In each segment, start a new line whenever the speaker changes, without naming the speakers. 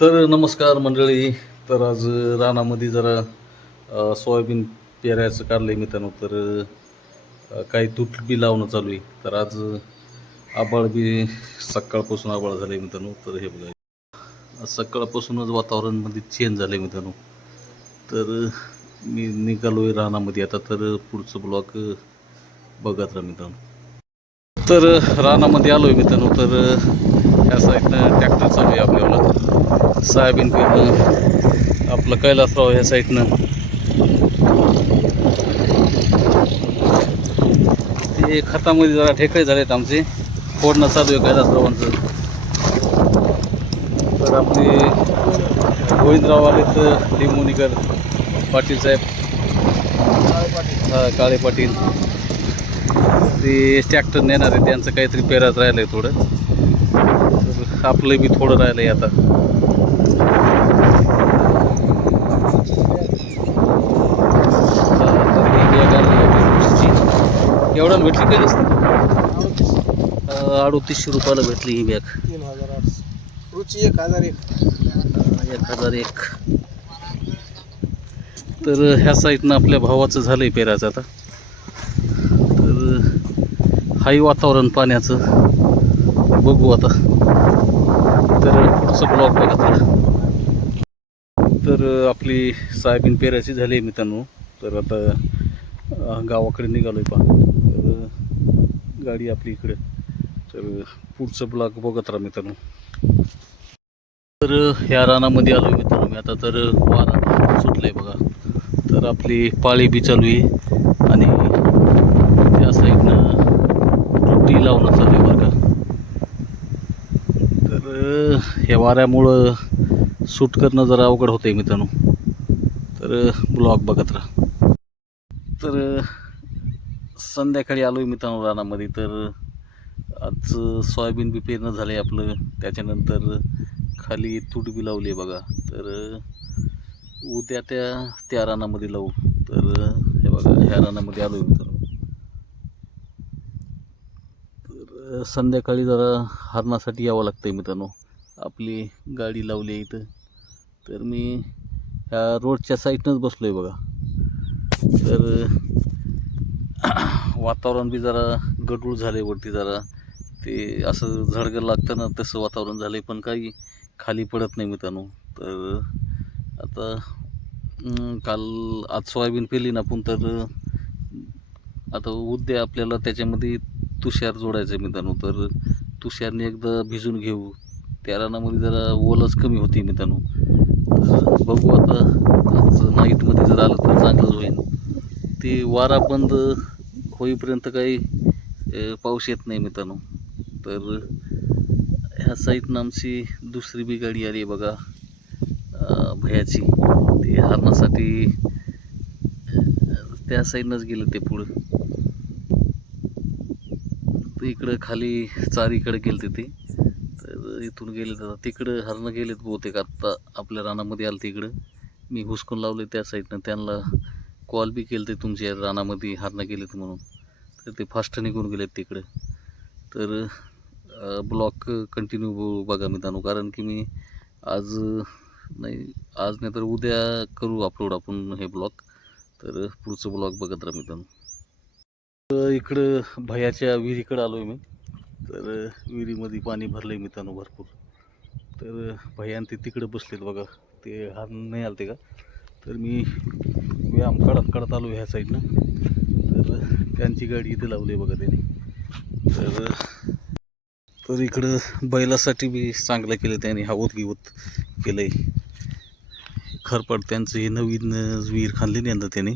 तर नमस्कार मंडळी. तर आज रानामध्ये जरा सोयाबीन पेरायचं काढलं आहे मित्रांनो. तर काही तूट बी लावणं चालू आहे. तर आज आबाळ बी सकाळपासून आबाळ झालं आहे मित्रांनो. तर हे बघा. सकाळपासूनच वातावरणमध्ये चेंज झालं आहे मित्रांनो. तर मी निघालो आहे रानामध्ये. आता तर पुढचं ब्लॉक बघत राहा मित्रांनो. तर रानामध्ये आलो आहे मित्रांनो. तर ह्या साईडनं ट्रॅक्टर चालू आहे आपल्याला. सोयाबीन पेरणं आपलं कैलासराव ह्या साईडनं ते खतामध्ये जरा ठेकाय झालेत आमचे. फोडणं चालू आहे कैलासरावांचं. तर आपले गोविंदराव आलेत लिंबोनीकर पाटील साहेब. हा काळे पाटील. ते ट्रॅक्टर नेणार आहे त्यांचं काहीतरी पेरात राहिलं आहे थोडं. आपलं बी थोडं राहिलं आहे आता. एवढ्याला भेटली काही नसतं अडोतीसशे रुपयाला भेटली ही बॅग
तीन हजार रुची एक हजार एक.
एक हजार एक. तर ह्या साईडनं आपल्या भावाचं झालं आहे पेराचं आता. हाही वातावरण पाण्याचं. बघू आता. तर पुढचं ब्लॉक बघा तर तर आपली सोयाबीन पेरायची झाली आहे मित्रांनो. तर आता गावाकडे निघालो आहे पहा. तर गाडी आपली इकडे. तर पुढचं ब्लॉक बघत राहा मित्रांनो. तर ह्या रानामध्ये आलो मित्रांनो मी. आता तर वारा सुटलं आहे बघा. तर आपली पाळी बी चालू आहे. आणि त्या साईडनं तुटी लावणं चालू आहे बरं का तर ह्या वाऱ्यामुळं सूट करणं जरा अवघड होतं आहे मित्रांनो. तर ब्लॉग बघत राहा. तर संध्याकाळी आलो आहे मित्रांनो रानामध्ये. तर आज सोयाबीन बी पेरणं झालं आहे आपलं. त्याच्यानंतर खाली तूट बी लावली आहे बघा. तर उद्या त्या त्या रानामध्ये लावू. तर हे बघा ह्या रानामध्ये आलो आहे मित्रांनो. तर संध्याकाळी जरा हरणासाठी यावं लागतं आहे मित्रांनो. आपली गाडी लावली आहे इथं. तर मी ह्या रोडच्या साईडनंच बसलो आहे बघा. तर वातावरण बी जरा गडूळ झाले वरती जरा. ते असं झडगं लागतं ना तसं वातावरण झालं आहे पण काही खाली पडत नाही मित्रांनो. तर आता काल आज सोयाबीन पेरली ना आपण तर आता उद्या आपल्याला त्याच्यामध्ये तुषार जोडायचं आहे मित्रांनो. तर तुषारने एकदा भिजून घेऊ. त्या रानामध्ये जरा ओलच कमी होती मित्रांनो. तर बघू आता आज नाईटमध्ये जर आलं तर चांगलंच होईल. ते वारा बंद होईपर्यंत काही पाऊस येत नाही मित्रांनो. तर ह्या साईडनं आमची दुसरी बी गाडी आली आहे बघा भयाची. ते हरणासाठी त्या साईडनंच गेलं ते पुढं. तर इकडं खाली चारीकडे गेलं ते. इथून गेले तर तिकडं हरणं गेलेत बहुतेक आत्ता. आपल्या रानामध्ये आलं तिकडं. मी हुसकून लावले त्या साईडनं त्यांना कॉल बी केलं ते तुमच्या रानामध्ये हरणं गेलेत म्हणून. तर ते फास्ट निघून गेलेत तिकडं. तर ब्लॉक कंटिन्यू बघा मित्रांनो. कारण की मी आज नाही आज नाही तर उद्या करू अपलोड आपण हे ब्लॉग तर पुढचं ब्लॉग बघत राहा मित्रांनो. तर इकडं भयाच्या विहिरीकडं आलो आहे मी. तर विहिरीमध्ये पाणी भरलं आहे मित्रांनो भरपूर. तर भयान ते तिकडं बसलेत बघा. ते हात नाही आलते का? तर मी व्यायाम काढत काढत आलो ह्या साईडनं. तर त्यांची गाडी इथे लावली आहे बघा त्यांनी. तर तर इकडं बैलासाठी बी चांगलं केलं त्याने. हवत गिवत केलं आहे खरपाट त्यांचं हे नवीन विहीर खाल्ली नाही यंदा त्याने.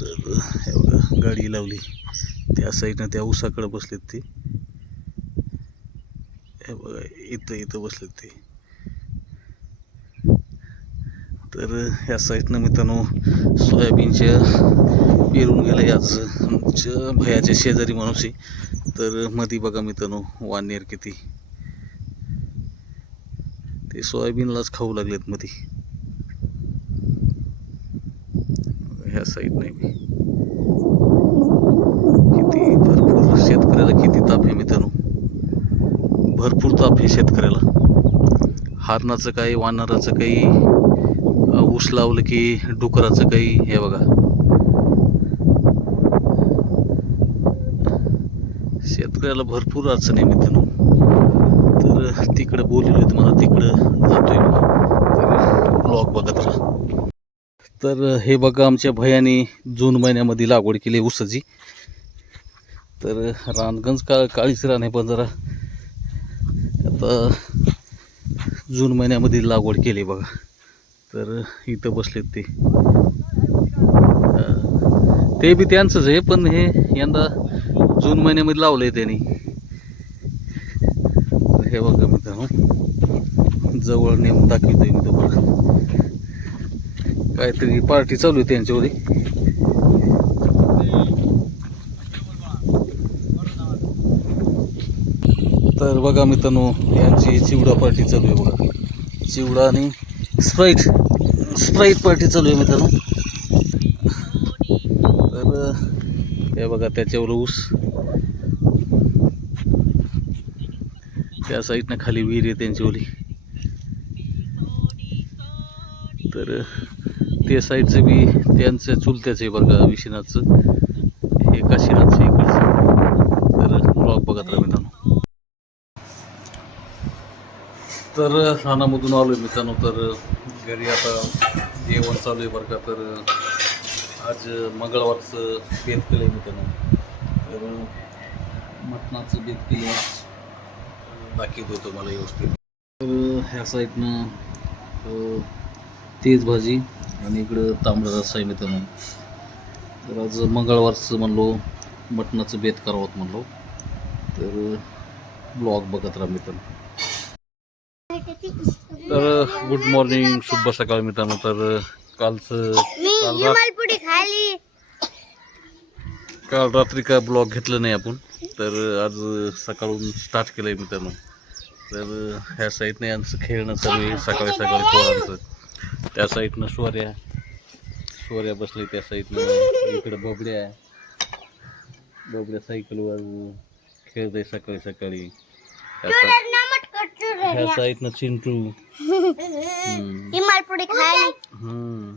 तर हे बघा गाडी लावली. त्या साईडनं त्या उसाकडं बसलेत ते. बघा इथं इथं बसलेत ते. तर ह्या साईडनं मित्रांनो सोयाबीनच्या पेरून गेलं आज. आमच्या भयाच्या शेजारी माणूस आहे. तर मधी बघा मित्रांनो वानेर किती. ते सोयाबीनलाच खाऊ लागलेत मध्ये ह्या साईडने मी किती भरपूर शेतकऱ्याला किती ताप आहे मित्रांनो. भरपूर ताप आहे शेतकऱ्याला. हारणाचं काही वानराचं काही ऊस लावलं की डुकराचं काही हे बघा. शेतकऱ्याला भरपूर अडचण आहे मित्रांनो. तर तिकडं बोललेलं तुम्हाला तिकडं जातोय ब्लॉग बघत राहा. तर हे बघा आमच्या भयाने जून महिन्यामध्ये लागवड केली ऊसाची. तर रानगंज का काळीच रान आहे पण जरा आता जून महिन्यामध्ये लागवड केली बघा. तर इथं बसलेत ते. ते बी त्यांचंच आहे पण हे यंदा जून महिन्यामध्ये लावलंय त्यांनी. हे बघा मित्रांनो जवळ नेऊन दाखवतोय मी तुम्हाला. काहीतरी पार्टी चालू आहे त्यांच्यावरी तर बघा मित्रांनो यांची चिवडा पार्टी चालू आहे बघा. चिवडा आणि स्प्राईट स्प्राईट पार्टी चालू आहे मित्रांनो. तर हे बघा त्याच्यावर ऊस. त्या साईडनं खाली विहीर आहे त्यांच्यावरी तर ते साईडचं बी त्यांचं चुलत्याचं आहे बरं का विश्वनाथचं. हे काशीनाथचं इकडचं. तर ब्लॉग बघत राहा मित्रांनो. तर रानामधून आलो आहे मित्रांनो. तर घरी आता जेवण चालू आहे बरं का. तर आज मंगळवारचं बेत केलं आहे मित्रांनो तर मटणाचं बेत केलं आहे आज. दाखवतो तुम्हाला व्यवस्थित. तर ह्या साईडनं तेज भाजी आणि इकडं तांबडा रस्सा आहे मित्रांनो. तर आज मंगळवारचं म्हणलो मटणाचं बेत करावं म्हणलो. तर ब्लॉग बघत राहा मित्रांनो. तर गुड मॉर्निंग शुभ सकाळ मित्रांनो. तर कालचं काल
खाली.
काल रात्री काय ब्लॉग घेतलं नाही आपण. तर आज सकाळून स्टार्ट केलं आहे मित्रांनो. तर ह्या साईडने आमचं खेळणं चालू आहे. सकाळी सकाळी पोरांचं त्या साईडनं शौर्या शौर्या बसले त्या साईडनं इकडं बबड्या. बबड्या सायकलवर खेळत आहे सकाळी सकाळी. ह्या साईडनं चिंटू.
हिमालपुडी खाली
हम्म.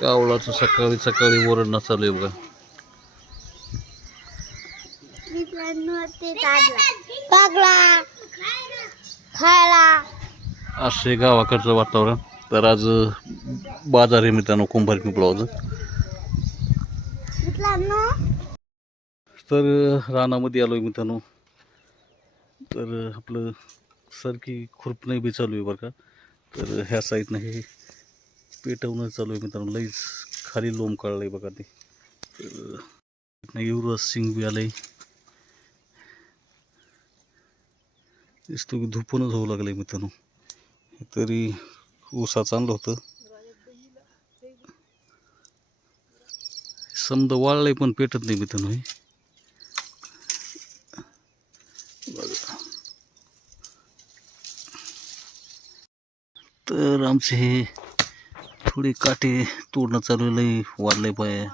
कावळाचं सकाळी सकाळी ओरडणं चालू आहे बघा.
खायला.
असे गावाकडचं वातावरण. तर आज बाजार आहे मित्रांनो कुंभार पिंपळावचं तर रानामध्ये आलो आहे मित्रांनो. तर आपलं सरकी खुरपणं बी चालू आहे बरं का. तर ह्या साईडनं हे पेटवणं चालू आहे मित्रांनो. लईच खाली लोंब काढलं आहे बघा ते. तर युवराज सिंग बी आलं आहे दिसतो की धुपूनच होऊ लागलं आहे मित्रांनो तरी ऊसाचं आणलं होतं. समजा वाळलंय पण पेटत नाही मित्रांनो हे बघा. तर आमचे हे थोडे काटे तोडणं चालू आहे, लय वाढलंय पाय.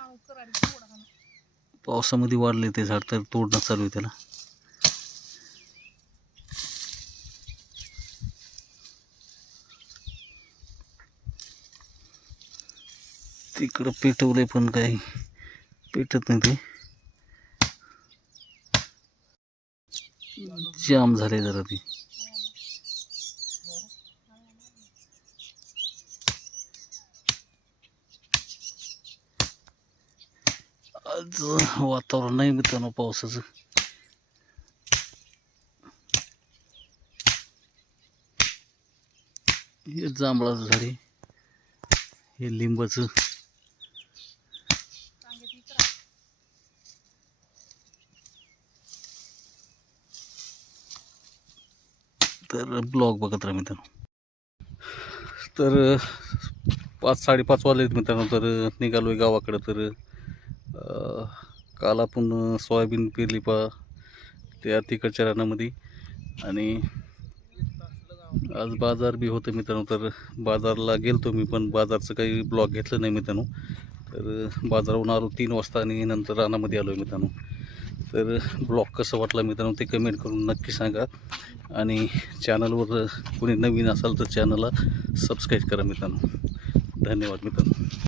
पावसामध्ये वाढले ते झाड तर तोडणं चालू आहे त्याला. तिकडं पेटवलंय पण काही. पेटत नाही ते. जाम झाले जरा ती. आज वातावरण नाही मित्रांनो पावसाचं. हे जांभळाचं झाड हे लिंबाचं. तर ब्लॉग बघत राहा मित्रांनो. तर पाच साडेपाच वाजले मित्रांनो तर निघालो आहे गावाकडं तर काल आपण सोयाबीन पेरली पा त्या तिकडच्या रानामध्ये. आणि आज बाजार बी होतं मित्रांनो तर बाजारला गेलतो मी पण. बाजारचं काही ब्लॉग घेतलं नाही मित्रांनो. तर बाजारावरून आलो तीन वाजता आणि नंतर रानामध्ये आलो आहे मित्रांनो. तर ब्लॉग कसं वाटला मित्रांनो ते कमेंट करून नक्की सांगा. आणि चॅनलवर कोणी नवीन असाल तर चॅनलला सबस्क्राईब करा मित्रांनो. धन्यवाद मित्रांनो.